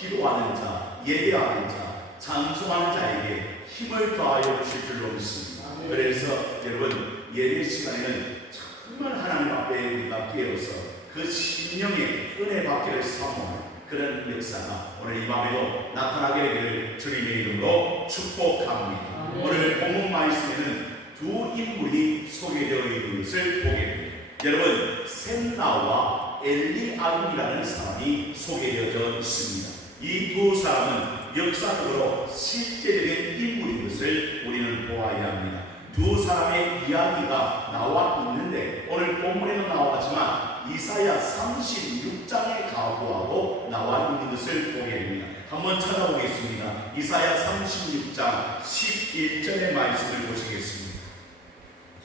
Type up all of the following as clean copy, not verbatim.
기도하는 자, 예배하는 자, 찬송하는 자에게 힘을 더하여 주실 줄로 믿습니다. 그래서 여러분, 예배 시간에는 정말 하나님 앞에 우리가 깨어서 그 심령의 은혜 받기를 사모하는 그런 역사가 오늘 이 밤에도 나타나게 되기를 주님의 이름으로 축복합니다. 오늘 본문 말씀에는 두 인물이 소개되어 있는 것을 보게 됩니다. 여러분, 셈나와 엘리압이라는 사람이 소개되어져 있습니다. 이 두 사람은 역사적으로 실제적인 인물인 것을 우리는 보아야 합니다. 두 사람의 이야기가 나와 있는데 오늘 본문에도 나왔지만 이사야 36장에 가보하고 나와 있는 것을 보게 됩니다. 한번 찾아보겠습니다. 이사야 36장 11절의 말씀을 보시겠습니다.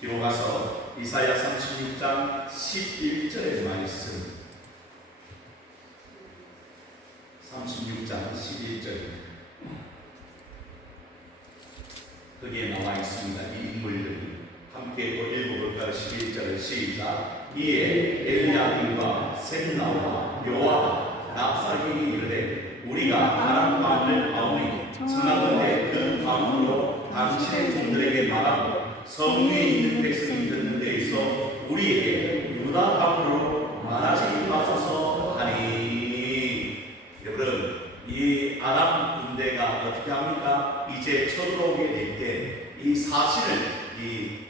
뒤로 가서 이사야 36장 11절의 말씀, 36장 11절입니다. 거기에 나와 있습니다. 이 인물들이 함께 또 읽어볼까요? 11절을 시작. 이에 엘리야김과 셈나와 요압 납사겐이 이르되 우리가 아람 방을 아오니 청하건대 그 방으로 당신의 종들에게 말하고 성 위에 있는 백성이 듣는 데에서 우리에게 유다 방으로 말하지 마소서 하니. 여러분, 이 아람 군대가 어떻게 합니까? 이제 쳐들어오게 될 때 이 사신을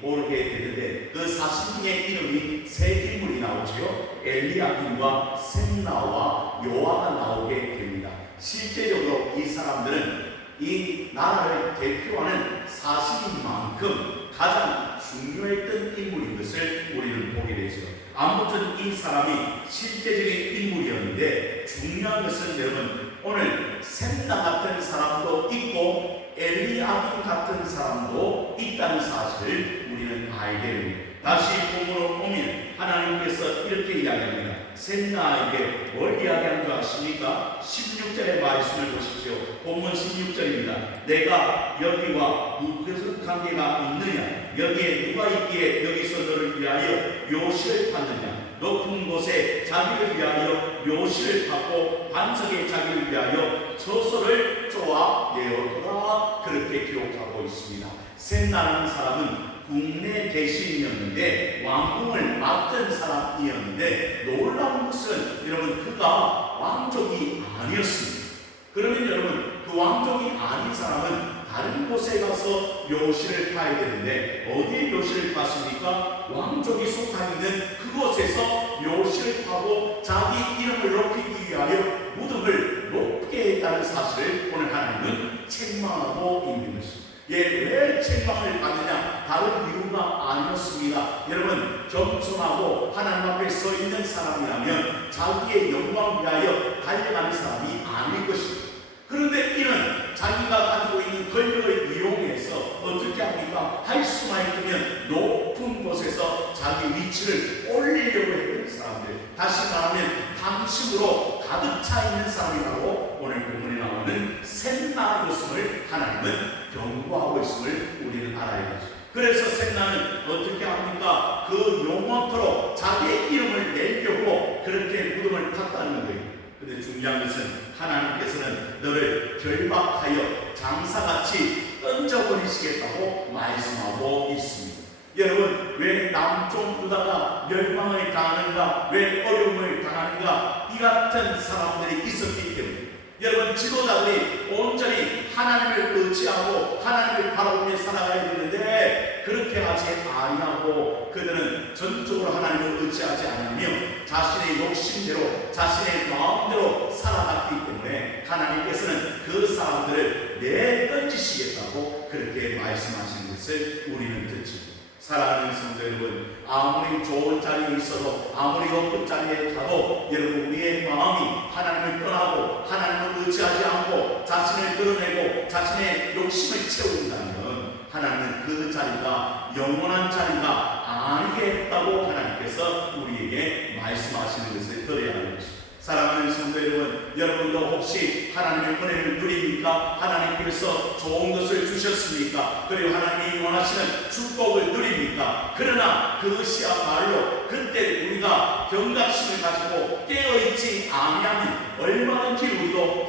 보게 되는데 그 사신 중에 이름이 세 인물이 나오죠. 엘리야김과 셈나와 요압가 나오게 됩니다. 실제적으로 이 사람들은 이 나라를 대표하는 사신인 만큼 가장 중요했던 인물인 것을 우리는 보게 되죠. 아무튼 이 사람이 실제적인 인물이었는데 중요한 것은 여러분, 오늘 셈나 같은 사람도 있고 엘리야김 같은 사람도 있다는 사실을 우리는 알게 됩니다. 다시 본문으로 오면 하나님께서 이렇게 이야기합니다. 셈나에게 뭘 이야기하는 줄 아십니까? 16절의 말씀을 보십시오. 본문 16절입니다. 내가 여기와 무슨 관계가 있느냐? 여기에 누가 있기에 여기서 너를 위하여 묘실을 받느냐? 높은 곳에 자기를 위하여 묘실을 받고 반석에 자기를 위하여 처소를 쪼아 내어둬라. 그렇게 기록하고 있습니다. 셈나라는 사람은 국내 대신이었는데 왕궁을 맡은 사람이었는데 놀라운 것은 여러분, 그가 왕족이 아니었습니다. 그러면 여러분, 그 왕족이 아닌 사람은 다른 곳에 가서 묘실을 파야 되는데 어디에 묘실을 팠습니까? 왕족이 속한 있는 그곳에서 묘실을 파고 자기 이름을 높이기 위하여 무덤을 높게 했다는 사실을 오늘 하나님은 책망하고 있는 것입니다. 왜 책망을 받느냐? 다른 이유가 아니었습니다. 여러분, 겸손하고 하나님 앞에 서 있는 사람이라면 자기의 영광 위하여 달려가는 사람이 아닐 것입니다. 그런데 이는 자기가 가지고 있는 권력을 이용해서 어떻게 합니까? 할 수만 있으면 높은 곳에서 자기 위치를 올리려고 했던 사람들, 다시 말하면 탐심으로 가득 차 있는 사람이라고 오늘 본문에 나오는 셈나였음을 하나님은 경고하고 있음을 우리는 알아야 하죠. 그래서 셈나는 어떻게 합니까? 그 용어토로 자기의 이름을 내려고 그렇게 무덤을 팠다는 거예요. 근데 중요한 것은 하나님께서는 너를 결박하여 장사같이 던져버리시겠다고 말씀하고 있습니다. 여러분, 왜 남쪽 유다가 멸망을 당하는가? 왜 어려움을 당하는가? 이 같은 사람들이 있었기 때문에 여러분, 지도자들이 온전히 하나님을 의지하고 하나님을 바라보며 살아가야 되는데 그렇게 하지 아니하고 그들은 전적으로 하나님을 의지하지 않으며 자신의 욕심대로 자신의 마음대로 살아갔기 때문에 하나님께서는 그 사람들을 내던지시겠다고 그렇게 말씀하시는 것을 우리는 듣죠. 사랑하는 성도 여러분, 아무리 좋은 자리에 있어도 아무리 높은 자리에 가도 여러분, 우리의 마음이 하나님을 떠나고 하나님을 의지하지 않고 자신을 드러내고 자신의 욕심을 채운다면 하나님은 그 자리가 영원한 자리가 아니게 했다고 하나님께서 우리에게 말씀하시는 것을 들어야 하는 것입니다. 사랑하는 성도 여러분, 여러분도 혹시 하나님의 은혜를 누립니까? 하나님께서 좋은 것을 주셨습니까? 그리고 하나님이 원하시는 축복을 누립니까? 그러나 그것이야말로 그때 우리가 경각심을 가지고 깨어있지 아니하면 얼마든지 우리도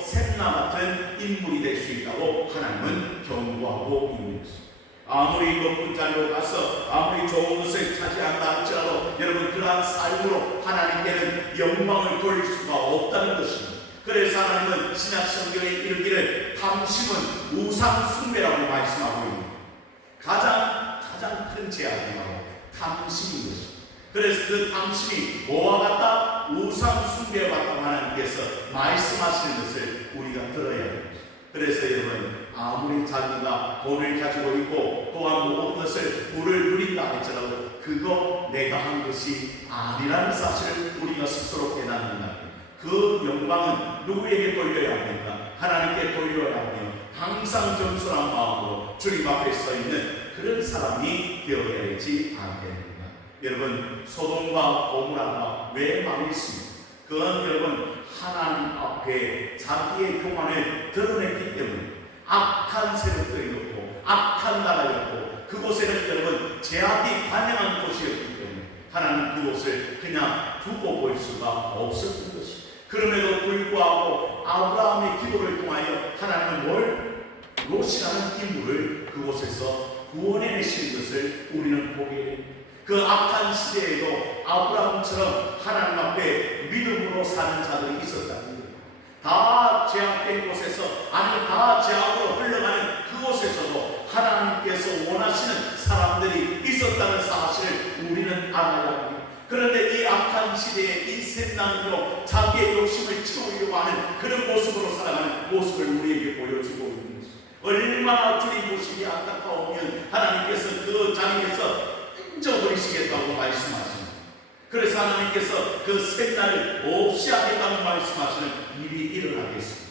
인물이 될 수 있다고 하나님은 경고하고 있는 것입니다. 아무리 높은 자리로 가서 아무리 좋은 것을 차지한다 할지라도 여러분 그러한 삶으로 하나님께는 영광을 돌릴 수가 없다는 것입니다. 그래서 하나님은 신약 성경에 이르기를 탐심은 우상 숭배라고 말씀하고 있습니다. 가장 큰 제약이 바로 탐심인 것입니다. 그래서 그 탐심이 뭐와 같다? 우상 숭배와 같다고 하나님께서 말씀하시는 것을 우리가 들어야 합니다. 그래서 여러분 아무리 자기가 돈을 가지고 있고 또한 모든 것을 부를 누린다 할지라도 그거 내가 한 것이 아니라는 사실을 우리가 스스로 깨닫는다. 그 영광은 누구에게 돌려야 합니까? 하나님께 돌려야 하며 항상 겸손한 마음으로 주님 앞에 서 있는 그런 사람이 되어야 되지 않겠는가. 여러분 소돔과 고모라가 왜 망했습니까? 그건 여러분 하나님 앞에 자기의 교만을 드러냈기 때문에 악한 세력들이었고 악한 나라였고 그곳에는 여러분 제약이 관영한 곳이었기 때문에 하나님 그곳을 그냥 두고 볼 수가 없었던 것입니다. 그럼에도 불구하고 아브라함의 기도를 통하여 하나님은 롯이라는 인물을 그곳에서 구원해내신 것을 우리는 보게 됩니다. 그 악한 시대에도 아브라함처럼 하나님 앞에 믿음으로 사는 자들이 있었다는 거예요. 다 제약된 곳에서 아니 다 제약으로 흘러가는 그곳에서도 하나님께서 원하시는 사람들이 있었다는 사실을 우리는 알아야 합니다. 그런데 이 악한 시대에 이 셋남으로 자기의 욕심을 채우려고 하는 그런 모습으로 살아가는 모습을 우리에게 보여주고 있는 것입니다. 얼마나 주님 보시기 안타까우면 하나님께서 그 자리에서 던져버리시겠다고 말씀하십니다. 그래서 하나님께서 그 셋날을 없이 하겠다고 말씀하시는 일이 일어나겠습니다.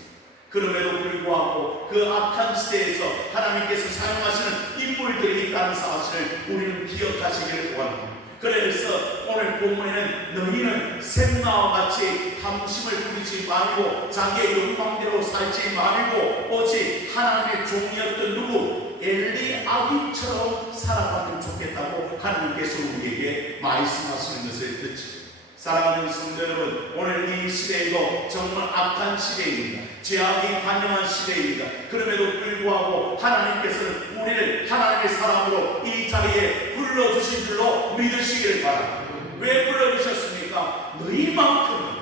그럼에도 불구하고 그 악한 시대에서 하나님께서 사용하시는 인물들이 있다는 사실을 우리는 기억하시기를 원합니다. 그래서 오늘 본문에는 너희는 셋나와 같이 탐심을 부리지 말고 자기의 욕망대로 살지 말고 오직 하나님의 종이었던 누구 엘리야김처럼 살아가면 좋겠다고 하나님께서 우리에게 말씀하시는 것을 듣지. 사랑하는 성도 여러분, 오늘 이 시대에도 정말 악한 시대입니다. 죄악이 관영한 시대입니다. 그럼에도 불구하고 하나님께서는 우리를 하나님의 사람으로 이 자리에 불러주신 줄로 믿으시기를 바랍니다. 왜 불러주셨습니까? 너희만큼은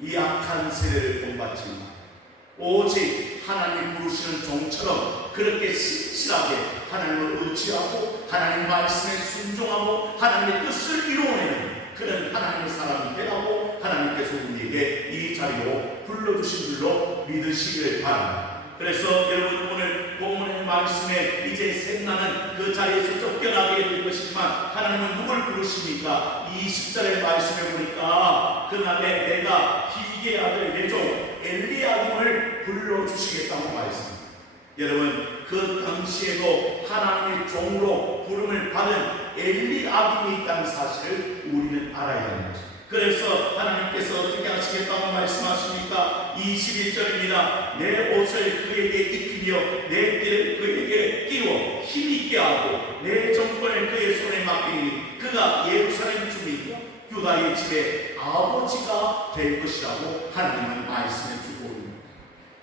이 악한 세대를 본받지 마. 오직 하나님 부르시는 종처럼 그렇게 신실하게 하나님을 의지하고 하나님 말씀에 순종하고 하나님의 뜻을 이루어내는 그런 하나님의 사람이 되라고 하나님께서 우리에게 이 자리로 불러주신 줄로 믿으시기를 바랍니다. 그래서 여러분 오늘 본문의 말씀에 이제 셋나는 그 자리에서 쫓겨나게 될 것이지만 하나님은 누굴 부르십니까? 20절의 말씀에 보니까 그날에 내가 희게 아들 내 종 엘리야김을 불러주시겠다고 말씀합니다. 여러분 그 당시에도 하나님의 종으로 부름을 받은 엘리야김이 있다는 사실을 우리는 알아야 하는 것입니다. 그래서 하나님께서 어떻게 하시겠다고 말씀하십니까? 21절입니다. 내 옷을 그에게 입히며 내 띠를 그에게 끼워 힘있게 하고 내 정권을 그의 손에 맡기니 그가 예루살렘 주민이요 유다의 집에 아버지가 될 것이라고 하나님은 말씀해 주고 있습니다.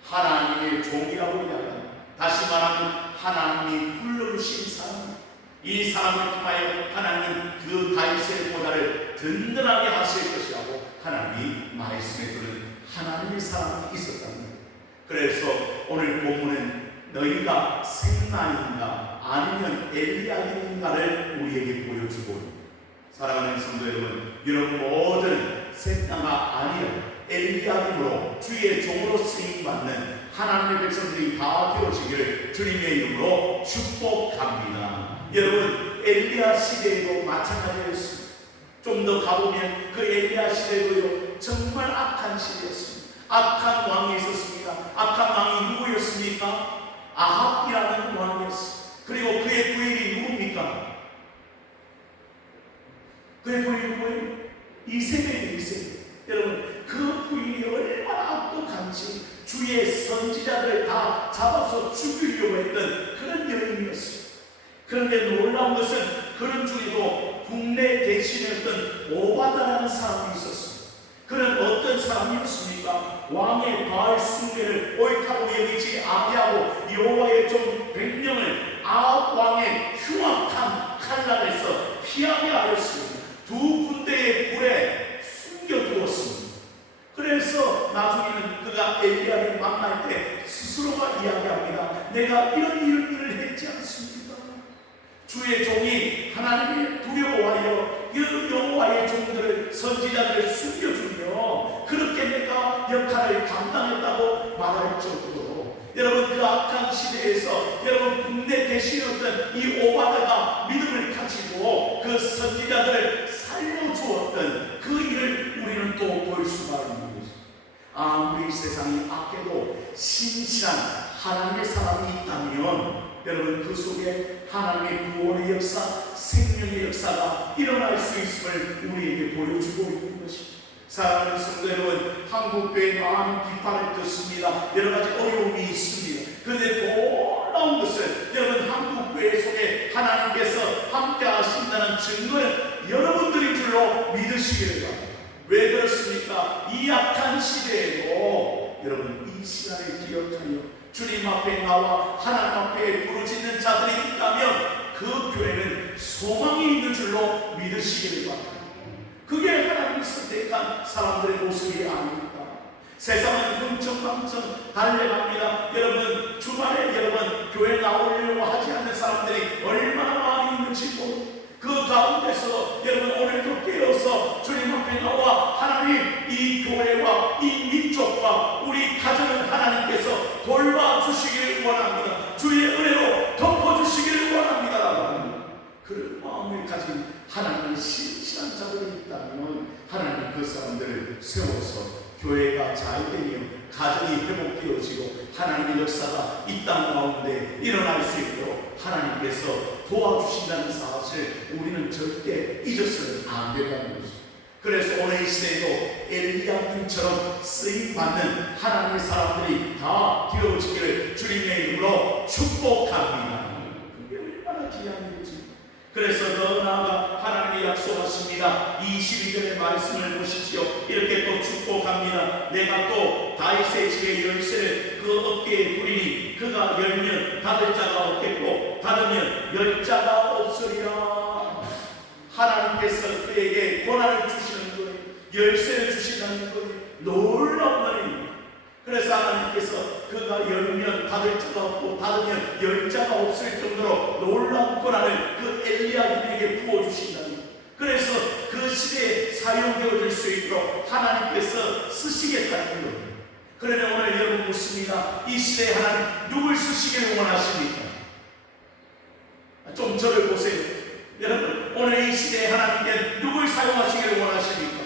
하나님의 종이라고 이야기합니다. 다시 말하면 하나님이 불러주신 사람, 이 사람을 통하여 하나님은 그 다윗의 보좌를 든든하게 하실 것이라고 하나님이 말씀해 주는 하나님의 사람이 있었다는 거예요. 그래서 오늘 본문은 너희가 셋나인가 아니면 엘리야김인가를 우리에게 보여주고 있습니다. 사랑하는 성도 여러분, 여러분 모든 셋나가 아니라 엘리야김으로 주의 종으로 쓰임받는 하나님의 백성들이 다 되어지기를 주님의 이름으로 축복합니다. 여러분 엘리야 시대에도 마찬가지였습니다. 좀 더 가보면 그 엘리야 시대도요 정말 악한 시대였습니다. 악한 왕이 있었습니다. 악한 왕이 누구였습니까? 아합이라는 왕이었습니다. 그리고 그의 부인이 누굽니까? 그의 부인이 누구예요? 이세벨이에요. 이세벨. 여러분 그 부인이 얼마나 악독한지 주의 선지자들을 다 잡아서 죽이려고 했던 그런 여인이었습니다. 그런데 놀라운 것은 그런 중에도 국내 대신이었던 오바다라는 사람이 있었습니다. 그는 어떤 사람이었습니까? 왕의 바알 숭배를 옳다고 여기지 아니하고 여호와의 종 100명을 아합 왕의 흉악한 칼날에서 피하게 하였습니다. 두 군데의 굴에 숨겨두었습니다. 그래서 나중에는 그가 엘리야를 만날 때 스스로가 이야기합니다. 내가 이런 일을 했지 않습니까? 주의 종이 하나님을 두려워하여 여호와의 종들을 선지자들을 숨겨주며 그렇게 내가 역할을 감당했다고 말할 정도로 여러분 그 악한 시대에서 여러분 국내 대신이었던 이 오바다가 믿음을 가지고 그 선지자들을 살려주었던 그 일을 우리는 또 볼 수가 있는 것입니다. 아무리 세상이 악해도 신실한 하나님의 사람이 있다면 여러분 그 속에 하나님의 구원의 역사, 생명의 역사가 일어날 수 있음을 우리에게 보여주고 있는 것입니다. 사랑하는 성도 여러분, 한국교회 많은 비판을 듣습니다. 여러 가지 어려움이 있습니다. 그런데 놀라운 것은 여러분 한국교회 속에 하나님께서 함께 하신다는 증거는 여러분들인 줄로 믿으시기를 바랍니다. 왜 그렇습니까? 이 악한 시대에도 여러분 이 시간을 기억하여 주님 앞에 나와 하나님 앞에 부르짖는 자들이 있다면 그 교회는 소망이 있는 줄로 믿으시기를 바랍니다. 그게 하나님이 선택한 사람들의 모습이 아닙니까? 세상은 흥청망청 달려갑니다. 여러분 주말에 여러분 교회 나오려고 하지 않는 사람들이 얼마나 많이 있는지 모릅니다. 그 가운데서 여러분 오늘도 깨어서 주님 앞에 나와 하나님 이 교회와 이 민족과 우리 가정을 하나님께서 돌봐주시기를 원합니다. 주의 은혜로 덮어주시기를 원합니다. 그런 마음을 가진 하나님의 신실한 자들이 있다면 하나님 그 사람들을 세워서 교회가 잘 되며 가정이 회복되어지고 하나님의 역사가 이 땅 가운데 일어날 수 있도록 하나님께서 도와주신다는 사실을 우리는 절대 잊어서는 안 된다는 것입니다. 그래서 오늘 이 시대에도 엘리야김처럼 쓰임받는 하나님의 사람들이 다 되어지기를 주님의 이름으로 축복합니다. 그게 얼마나 귀한 일이지. 그래서 더 나아가 하나님이 약속하십니다. 22절의 말씀을 보십시오. 이렇게 또 축복합니다. 내가 또 다윗의 집의 열쇠를 그 어깨에 두리니 그가 열면 닫을 자가 없겠고 닫으면 열 자가 없으리라. 하나님께서 그에게 권한을 주시는 거예요. 열쇠를 주시는 거예요. 놀라운 일입니다. 그래서 하나님께서 그가 열면 닫을 자가 없고 닫으면 열 자가 없을 정도로 놀라운 권한을 그 엘리야김에게 부어주신다는 거예요. 그래서 그 시대에 사용되어질 수 있도록 하나님께서 쓰시겠다는 거예요. 그러나 오늘 여러분 묻습니다. 이 시대에 하나님 누굴 쓰시기를 원하십니까? 좀 저를 보세요. 여러분 오늘 이 시대에 하나님께 누굴 사용하시기를 원하십니까?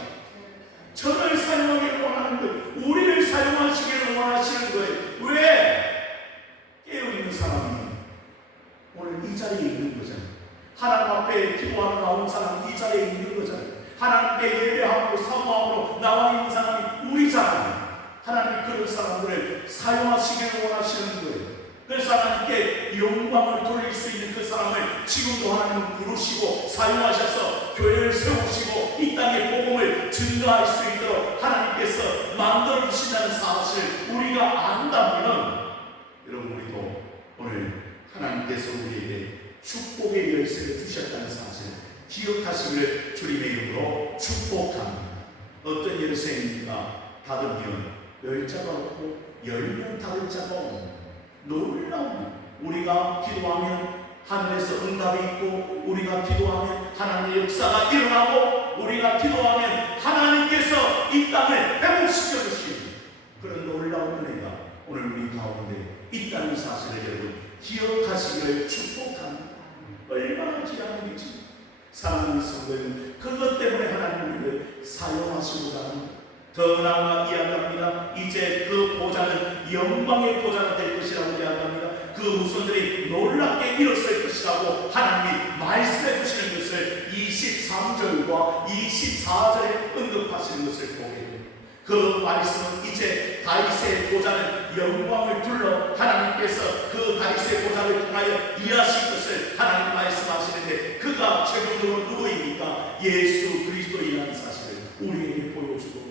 저를 사용하기를 원하는 거예요. 우리를 사용하시기를 원하시는 거예요. 왜? 깨어있는 사람이 오늘 이 자리에 있는 거잖아요. 하나님 앞에 기도하러 나온 사람이 이 자리에 있는 거잖아요. 하나님께 예배하고 사모함으로 나와 있는 사람이 우리잖아요. 하나님 그런 사람들을 사용하시기를 원하시는 거예요. 그래서 하나님께 영광을 돌릴 수 있는 그 사람을 지금도 하나님은 부르시고 사용하셔서 교회를 세우시고 이 땅의 복음을 증거할 수 있도록 하나님께서 만들어 주신다는 사실을 우리가 안다면 여러분 우리도 오늘 하나님께서 우리에게 축복의 열쇠를 주셨다는 사실을 기억하시기를 주님의 이름으로 축복합니다. 어떤 열쇠입니까? 닫으면 열 자가 없고 열면 닫을 자가 없는 놀라운, 우리가 기도하면 하늘에서 응답이 있고 우리가 기도하면 하나님의 역사가 일어나고 우리가 기도하면 하나님께서 이 땅을 회복시켜 주시는 그런 놀라운 은혜가 오늘 우리 가운데 있다는 사실을 여러분 기억하시기를 축복합니다. 얼마나 귀한 일이지. 사랑하는 성도님, 그것 때문에 하나님 우리를 사용하시고자 합니다. 더 나아가 이야기합니다. 이제 그 보좌는 영광의 보좌가 될 것이라고 이야기합니다. 그 후손들이 놀랍게 일어설 것이라고 하나님이 말씀해 주시는 것을 23절과 24절에 언급하시는 것을 보게 됩니다. 그 말씀은 이제 다윗의 보좌는 영광을 둘러 하나님께서 그 다윗의 보좌를 통하여 일하신 것을 하나님 말씀하시는데 그가 최종적으로 누구입니까? 예수 그리스도이라는 사실을 우리에게 보여주고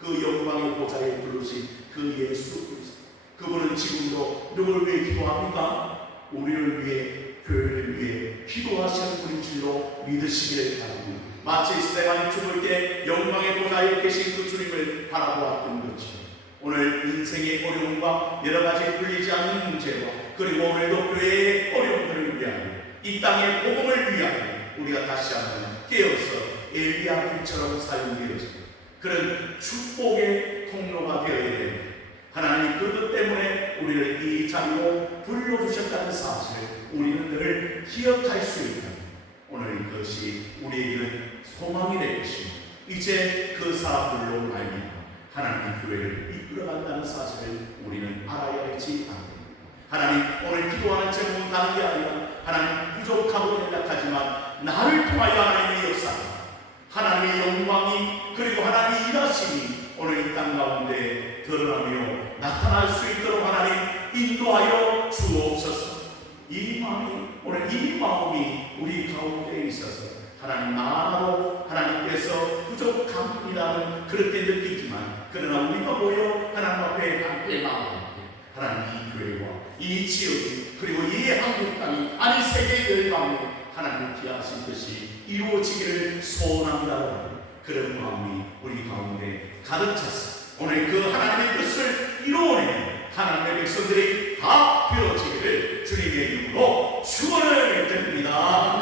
그 영광의 보좌에 부르신 그 예수 그리스도, 그분은 지금도 누구를 위해 기도합니까? 우리를 위해, 교회를 위해 기도하시는 분인 줄로 믿으시기를 바랍니다. 마치 스데반이 죽을 때 영광의 보좌에 계신 그 주님을 바라보았던 것처럼 오늘 인생의 어려움과 여러 가지 풀리지 않는 문제와 그리고 오늘도 교회의 어려움들을 위하여 이 땅의 복음을 위하여 우리가 다시 한번 깨어서 엘리야kim처럼 사용되어지고 그런 축복의 통로가 되어야 됩니다. 하나님이 그것 때문에 우리를 이 자리로 불러주셨다는 사실을 우리는 늘 기억할 수 있다. 오늘 그것이 우리에게는 소망이 될 것입니다. 이제 그 사람들로 말미암아 하나님의 교회를 이끌어간다는 사실을 우리는 알아야 하지 않습니다. 하나님, 오늘 기도하는 제목은 다른 게 아니라 하나님 부족하고 연약하지만 나를 통하여 하나님의 역사가 하나님의 영광이 그리고 하나님의 일하심이 오늘 이 땅 가운데 드러나며 나타날 수 있도록 하나님 인도하여 주옵소서. 이 마음이 오늘 이 마음이 우리 가운데 있어서 하나님 나로 하나님께서 부족합니다는 그렇게 느끼지만 그러나 우리가 모여 하나님 앞에 함께 나아갈 때 하나님 이 교회와 이 지역이 그리고 이 한국 땅이 아니 세계 열방에 하나님 기하신 것이 이루어지기를 소원합니다. 그런 마음이 우리 가운데 가득 찼습니다. 오늘 그 하나님의 뜻을 이루어내는 하나님의 백성들이 다 되어지기를 주님의 이름으로 축원을 드립니다.